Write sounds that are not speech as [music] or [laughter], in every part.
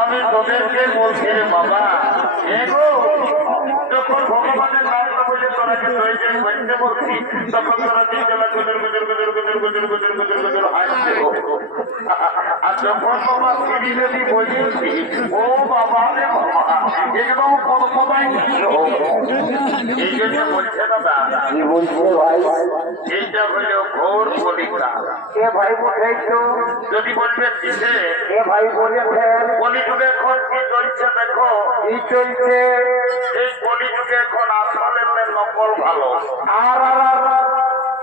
আমি তোদেরকে বলছি রে বাবা। যখন ভগবানের নামটা বলে তোরা যে রয়েছে বলছি, তখন তোরা তিনবেলা গুজর গুজর গুজর গুজর গুজর গুজর গুজর গুজর হাসছে আর যখন বাবা কি এইটা হলো ঘোর কলিকা এ ভাই তো? যদি বলবে দিছে এ ভাই বলে ফেল। কলিযুগে এখন কি চলছে দেখো। কি চলছে? এই কলিযুগে এখন আসলে নকল ভালো। আর আর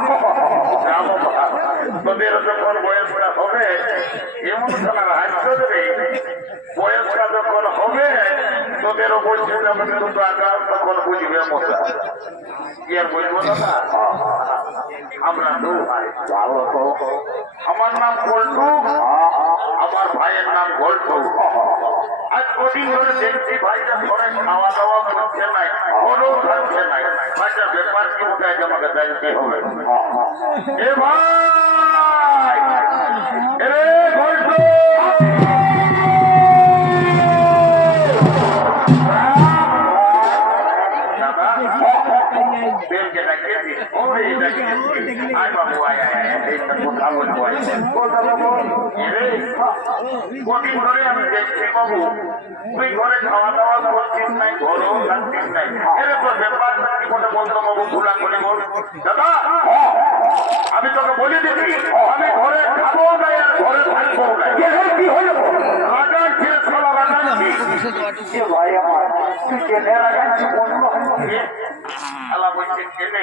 [laughs] তোদের যখন বয়সটা হবে এমন সোনার হাস্য দেবে বয়সটা যখন হবে তোদেরও বলছে তখন বুঝবে মজা আমরা নাম পল্টু, আমার ভাইয়ের নাম গল্টু আজ কদিন ধরে দেখছি ভাইটা ঘরে খাওয়া দাওয়া করছে নাই কোনো থাকছে নাই ভাইটা ব্যাপার কি আজ আমাকে জানতে হবে? এ ভাই! এরে গল্টু কদিন ধরে আমি দেখছি বাবু তুই ঘরে খাওয়া দাওয়া করছিস নাই ঘরেও থাকছিস নাই এরে তোর ব্যাপারটা কি করে বলতো বাবু ভুলা করে বল। দাদা আমি তোকে বলে দিচ্ছি আমি ঘরে খাব নাই আর ঘরে থাকব নাই। কি হলো? রাগার ছেলে খাওয়া রাগার ভাই আমার তুই কেনে লাগাচ্ছি বলব শালা বলছে ছেলে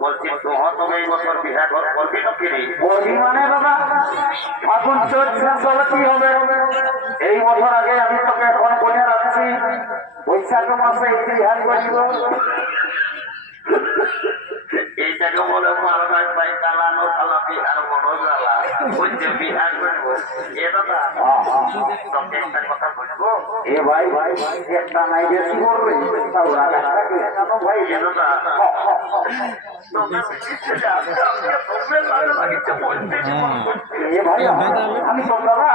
বলছি তো তবে এই বছর বিহার করবি না কিরে বলি মানে এখন কি হবে? এই বছর আগে আমি তোকে এখন বলে রাখছি বৈশাখ মাসে একটি ধ্যান করিব এইটাকে বলে মালদায় পাই চালানো চালা বিহার বড় এ ভাই ভাই একটা নাই বেশি করবে ভাই এ ভাই আমি সব দাদা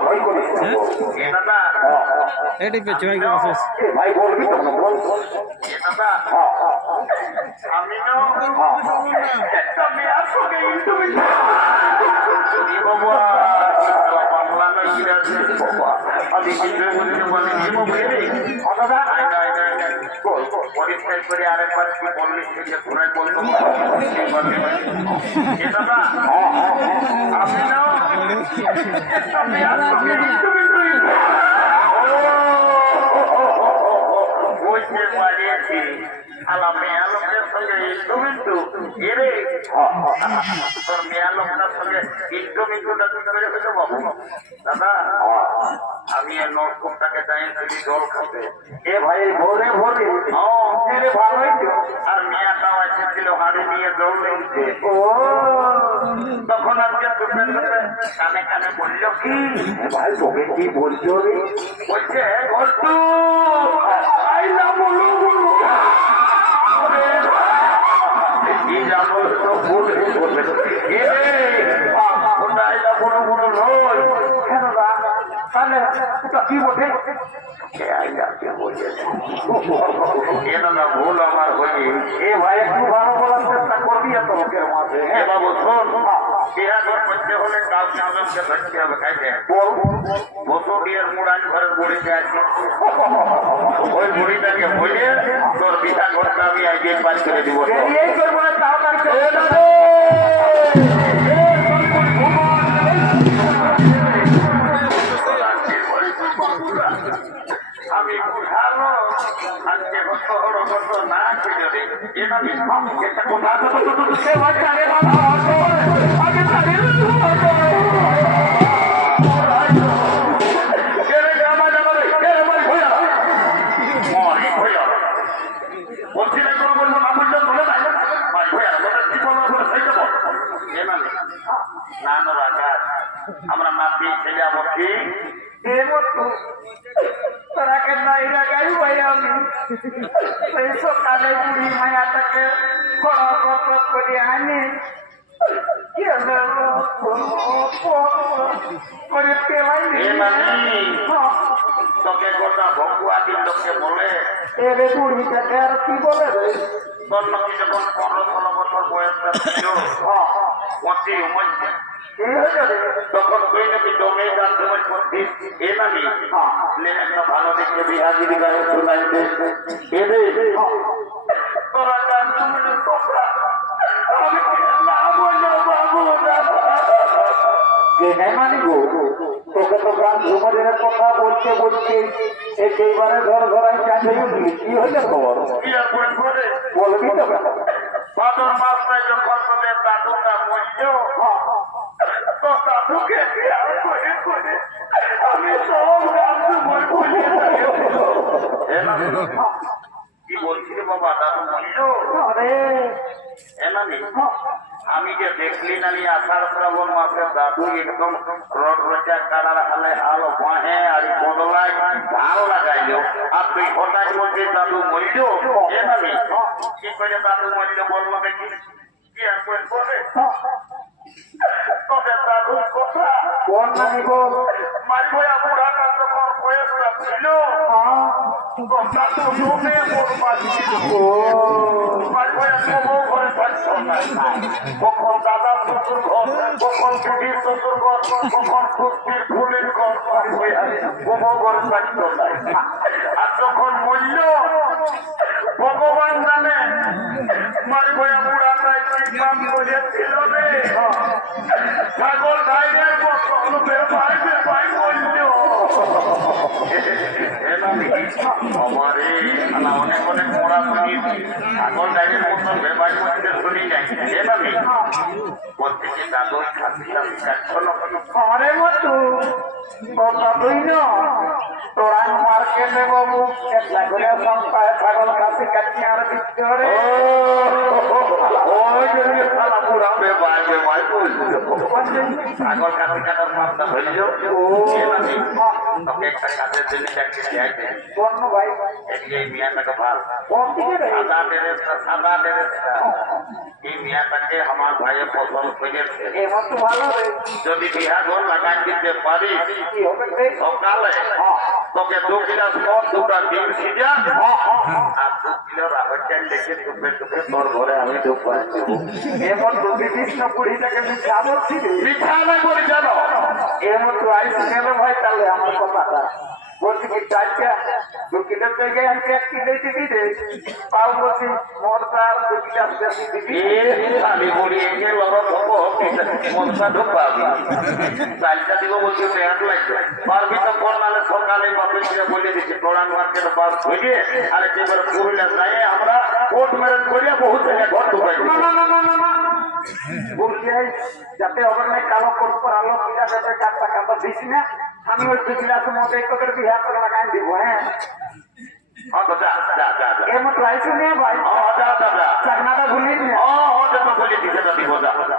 ভয় করি এটি পেছনে ভাই বলবি বল বল পরিষ্কার করে আরেকবার কি বললি সেটা ঘুরাই বলতো আপনি নাও। বুঝতে পারিয়েছি আলা মেয়া লোকের কানে কানে বলল কি ভাই তোকে কি বলছো রে বলছে ঘটু আই না বলো বলো কি জানো তো বলে বলবে এ ওটা আই না বলো বলো নয় কেন তাহলে ওটা কি বটে ভুল আমার হয়ে এ ভাই একটু ভালো বলার চেষ্টা করবি এত লোকের বিহাগর করতে হলে কাল কাজমকে ধরতে হবে খাইতে বল বিয়ের মুড়ান ঘরের বুড়িতে আছে ওই বুড়িটাকে বলে তোর বিধা ঘরটা আমি আইডিয়া পাস করে দিব বেরিয়েই করব না তাড়াতাড়ি আমি বুঝালো আজকে কত বড় কত না রে এটা আমি কোথা আমরা মাপি ছেলে আমার কি এ মতো, তোরা কে নাই লাগাই ভাই আমি সেই সকালে বুড়ি মায়াটাকে কত করে আনি কি হলো? করে পেলাই এ মানে তোকে গোটা ভকুয়া দিন লোককে বলে এরে বুড়িটাকে আর কি বলে তোর নাকি যখন পনেরো ষোলো বছর বয়সটা ছিল পঁচি উমরছে এই হয়েছে রে তখন তুই নাকি জমে তোমার করছিস এ নাকি একটা ভালো দেখে বিহাজির গায়ে শোনাইতে এ তোরা গান তোমরা আমি না বলল বাবু না কে নেই মানি গো? তোকে তো গান ঝুমরের কথা বলতে বলতে একেবারে ধর ধরাই চাঁদে উঠলি। কি হলে খবর বলবি তো। ভাদর মাসটায় যখন তোদের দাদুটা মরল তো দাদুকে করে করে আমি সব গান তোমার বলিয়ে কি বলছি রে বাবা দাদু মরল আরে। আমি যে দেখলি না নি আষাঢ় শ্রাবণ মাসে দাদু একদম রড রোজা কারার হালে হাল বাঁহে আর বদলায় ধান লাগাইল। আর তুই হঠাৎ মধ্যে দাদু মরিল এনানি কি করে দাদু মরিল বলল দেখি? কি আর করে তবে দাদুর কথা। কোন নানি গো মারি দাদু জমে পড়বা ছিল ও মারি ভাইয়া তবু ঘরে থাকতো না কখন দাদা শ্বশুর ঘর কখন ছুটির শ্বশুর ঘর কখন কুস্তির ফুলের ঘর মারি ভাইয়া তবু ঘরে থাকতো না আর যখন মূল্য ভগবান জানে। মারি কাম করেছিল রে? ছাগল গাইদের মতন বেপাই বেপাই মূল্য আমারে না অনেক অনেক মোড়া শুনি ছাগল মতন শুনি এভাবে প্রত্যেকে খাচ্ছিলাম আরে মতো কথা তুই না। মার্কেটে বাবু একটা করে ছাগল খাসি কাটি আর দিতে বলছিল ছাগল কাছে কাটার মাত্রা ধরল তোকে একটা কাজের জন্য ডাকতে চাইছে কোন ভাই? এই মিয়াটাকে ভালো। কোন দিকে রে? সাদা ড্রেসটা সাদা ড্রেসটা। এই মিয়াটাকে আমার ভাইয়ের পছন্দ করেছে এ মতো ভালো রে। যদি বিহাগর লাগাই দিতে পারি সকালে তোকে দু গিলাস মদ দুটা ডিম সিজা। আর দু কিলো রাবার চাল লেখে টুপে টুপে তোর ঘরে আমি ঢুকবো এমন বুড়িটাকে মিথ্যা বলছি রে। মিঠা নাই জানো? এমন তো আইস কেন ভাই তাহলে আমার কথাটা বলছি কি চারটা? দু কিলোর জায়গায় আমি এক কিলো দিবি রে তাও বলছি মোর তার দু কিলো বেশি দিবি আমি বলি এই যে হব মনসা ঢুকাবি চালটা দিব বলছি প্যান্ট লাগছে পারবি তো কোন নালে সকালে বাপের ছেলে বলে দিচ্ছি। প্রধান মার্কেট বাস আর এবার পুরুলিয়া যাই আমরা কোর্ট ম্যারেজ করিয়া বহুত জায়গায় ঘর ঢুকাই না না না না না যাতে কালো কোট পর আলো না আমি ওই করে লাগাই দিব হ্যাঁ।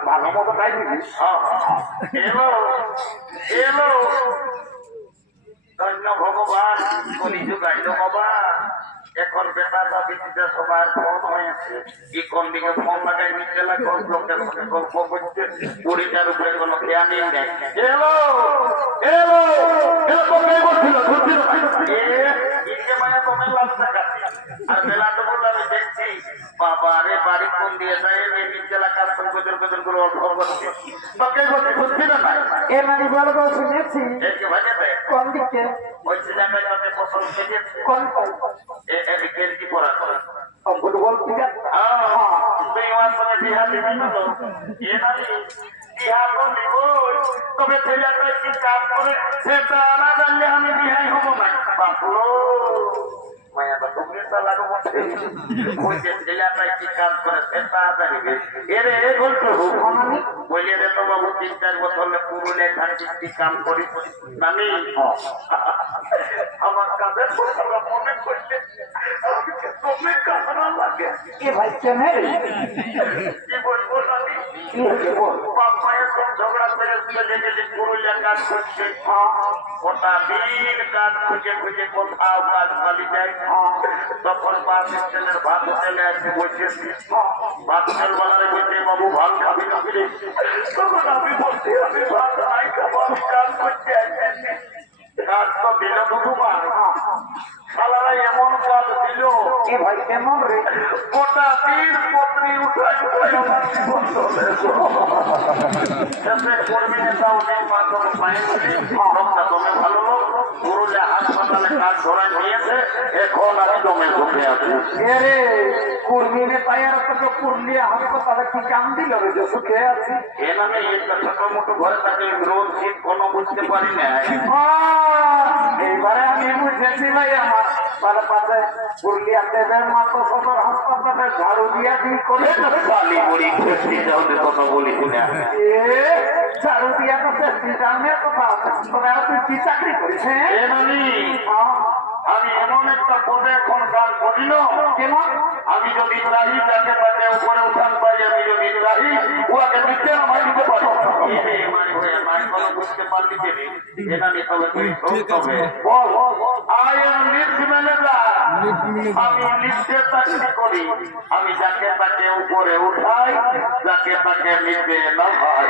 ভালো মতো তাই দিবি। ধন্য ভগবান কলিযুগ আইল বাবা এখন বেটাটা বিচিতে সবার ফোন হয়েছে। কি কোন দিকে ফোন লাগাই নিচে লাগো লোকের সঙ্গে গল্প করছে? কুড়িটার উপরে কোনো জ্ঞানই নেই। এলো এলো এরকম তো কে বলছিল লালসা আর আমি দেখছি বাবা রে বাড়ি কোন দিয়ে এই নিচে এলাকার সঙ্গে গজল গজল করে অল্প করছে। তো কে বলছে বুঝছি না না এ মানে বলব শুনেছি। একে ভাজে দেয়। কোন দিকে? ওই ছেলেটাই তাকে পছন্দ খেয়েছে কোন পাই এ এ গেঞ্জি পরা করে? ফুটবল প্লেয়ার তুই আমার সঙ্গে বিহা দিবি না তো। এ নাকি বিহা করবি তবে ছেলেটা কি কাজ করে? সেটা না জানলে আমি বিহাই হব না। লাগো বটে ওই যে ছেলেটা কি কাজ করে সেটা এরে এ গল্প বলিয়ে রে তো বাবু তিন চার বছর পুরুলে ধান কি কাম করি আমি আমার কাজের কথা মনে করছে তুমি কামনা লাগে এ ভাই কেন কি বলব? আমি কি হয়েছে বল বাপ মায়ের সঙ্গে ঝগড়া করে চলে গেলে পুরুলিয়া কাজ করছে গোটা দিন কাজ খুঁজে খুঁজে কোথাও কাজ পালি যায় তখন বাস হোটেলের ভাত হোটেলে এসে বসেছি ভাত হোটেল বলারে বলছে বাবু ভাত খাবি না ফিরে তখন আমি বলছি আমি ভাত নাই খাব আমি কাজ করতে আসছি কাজ তো দিল ভগবান শালারা এমন কাজ দিল। এ ভাই কেমন রে? গোটা দিন পত্নী উঠাই উঠাই আমার জীবন চলে শেষে কর্মী নেতা অনেক মাধ্যম পায়ে লোকটা দমে ভালো লোক। পুরুলিয়া হাসপাতালে কাজ ধরাই নিয়েছে। এখন আমি দমে ঢুকে আছি। এ রে? কুর্মি নে পায়ার তো হাসপাতালে কি কাম দিল রে? যে সুখে আছি। এ নামে একটা ছোট মোটো ঘরে রোদ শীত কোনো বুঝতে পারি না। এইবারে আমি বুঝেছি ভাই আমার মানে পাশে পুরুলিয়া দেবের মাত্র সদর হাসপাতালে ঝাড়ু দিয়া দিই করে খুশি কথা বলি এ ঝাড়ু দিয়া তো জানে কথা তুই কি চাকরি করিস হ্যাঁ। আমি এমন একটা পদে এখন কাজ করি না। কেন? আমি যদি চাহি তাকে তাকে উপরে উঠান পাই আমি যদি উহাকে নিচে আমায় দিতে পারি এরে নাই কোনো বুঝতে পারলি এটা নিয়ে তবে তুই শুনতে হবে আই এম লিফট ম্যানেজার আমি লিফটে চাকরি করি। আমি যাকে তাকে উপরে উঠাই যাকে তাকে নিচে নামাই।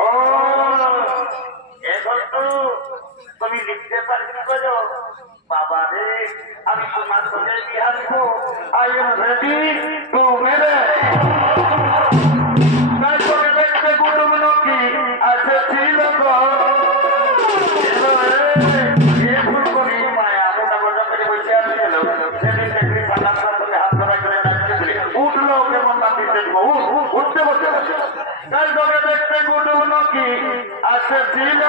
ও এখন তো তুমি লিফটে চাকরি করো। বাবা রে আমি তোমার সঙ্গে বিয়া দিব I am ready to marriage তারপরে দেখতে কুটুম নকি আছে ছিল দেখবি উঠল ওকে মন্দার দিতে দিব উঠতে বসে তারপরে দেখতে কুটুম নকি আছে ছিল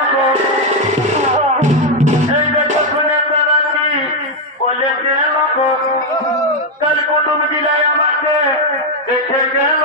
দেখে